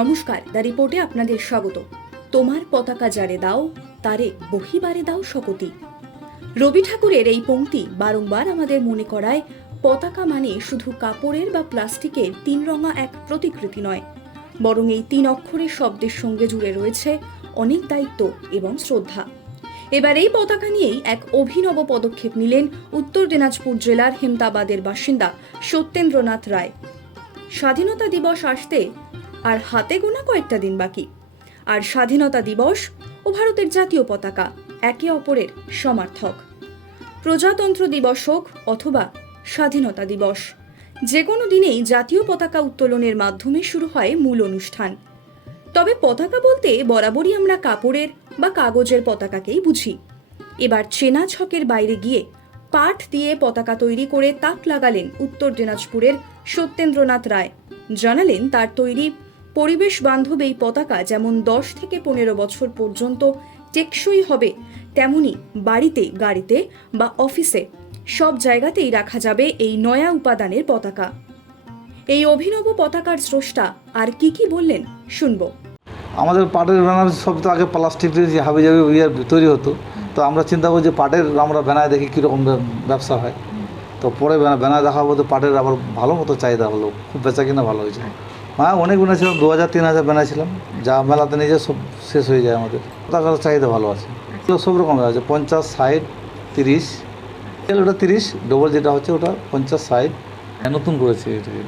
নমস্কার, দ্য রিপোর্টে আপনাদের স্বাগত। তোমার পতাকা যারে দাও, তারে বহিবারে দাও শকতি। রবি ঠাকুরের এই পংক্তি বারংবার আমাদের মনে করায়, পতাকা মানে শুধু কাপড়ের বা প্লাস্টিকের তিন রঙা এক প্রতিকৃতি নয়, বরং এই তিন অক্ষরের শব্দের সঙ্গে জুড়ে রয়েছে অনেক দায়িত্ব এবং শ্রদ্ধা। এবার এই পতাকা নিয়েই এক অভিনব পদক্ষেপ নিলেন উত্তর দিনাজপুর জেলার হেমতাবাদের বাসিন্দা সত্যেন্দ্রনাথ রায়। স্বাধীনতা দিবস আসতে আর হাতে গোনা কয়েকটা দিন বাকি। আর স্বাধীনতা দিবস ও ভারতের জাতীয় পতাকা একে অপরের সমার্থক। প্রজাতন্ত্র দিবস হোক অথবা স্বাধীনতা দিবস যে কোনো দিনেই জাতীয় পতাকা উত্তোলনের মাধ্যমে শুরু হয় মূল অনুষ্ঠান। তবে পতাকা বলতে বরাবরই আমরা কাপড়ের বা কাগজের পতাকাকেই বুঝি। এবার চেনা ছকের বাইরে গিয়ে পাট দিয়ে পতাকা তৈরি করে তাক লাগালেন উত্তর দিনাজপুরের সত্যেন্দ্রনাথ রায়। জানালেন তার তৈরি পরিবেশ বান্ধব এই পতাকা যেমন দশ থেকে পনেরো বছর পর্যন্ত টেকসই হবে, তেমনি বাড়িতে, গাড়িতে বা অফিসে সব জায়গাতেই রাখা যাবে এই নয়া উপাদানের পতাকা। এই অভিনব পতাকার স্রষ্টা আর কি কি বললেন, শুনব। আমাদের পাটের ব্যানার সব তো আগে প্লাস্টিকের যে হাবি জাবি ইয়ার তৈরি হতো, তো আমরা চিন্তা করি যে পাটের আমরা ব্যানার দেখি কীরকম ব্যবসা হয়। তো পরে ব্যানা- ব্যানার দেখা বলতে পাটের আবার ভালো মতো চাহিদা হলো, খুব বেচা কিনা ভালো হয়েছে। হ্যাঁ অনেক বানিয়েছিলাম দু হাজার তিন হাজার বানিয়েছিলাম যা মেলাতে নিয়ে যায় সব শেষ হয়ে যায় আমাদের। টাকার চাহিদা ভালো আছে। সব রকম আছে পঞ্চাশ ষাট তিরিশ। ওটা তিরিশ ডবল যেটা হচ্ছে ওটা পঞ্চাশ ষাট। হ্যাঁ, নতুন করেছি এটাকে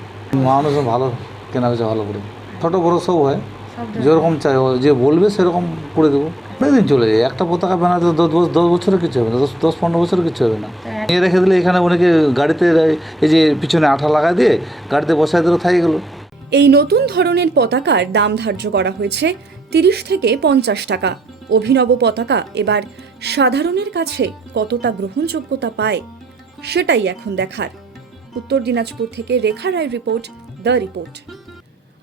মানুষ ভালো কেনা হয়েছে ভালো করে। ছোটো বড়ো সব হয়। যেরকম চাই যে বলবে সেরকম করে দেবো। অনেকদিন চলে যায় একটা পতাকা বানাতে দশ বছর দশ বছরের কিছু হবে না দশ দশ পনেরো বছরের কিছু হবে না। নিয়ে রেখে দিলে এখানে অনেকে গাড়িতে এই যে পিছনে আঠা লাগাই দিয়ে গাড়িতে বসায় দিলে থাই গেলো। এই নতুন ধরনের পতাকার দাম ধার্য করা হয়েছে তিরিশ থেকে পঞ্চাশ টাকা। অভিনব পতাকা এবার সাধারণের কাছে কতটা গ্রহণযোগ্যতা পায়, সেটাই এখন দেখার। উত্তর দিনাজপুর থেকে Rekha Roy report, the report.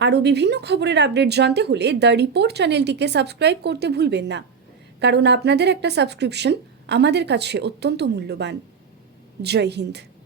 আরও বিভিন্ন খবরের আপডেট জানতে হলে দ্য রিপোর্ট চ্যানেলটিকে সাবস্ক্রাইব করতে ভুলবেন না, কারণ আপনাদের একটা সাবস্ক্রিপশন আমাদের কাছে অত্যন্ত মূল্যবান। জয় হিন্দ।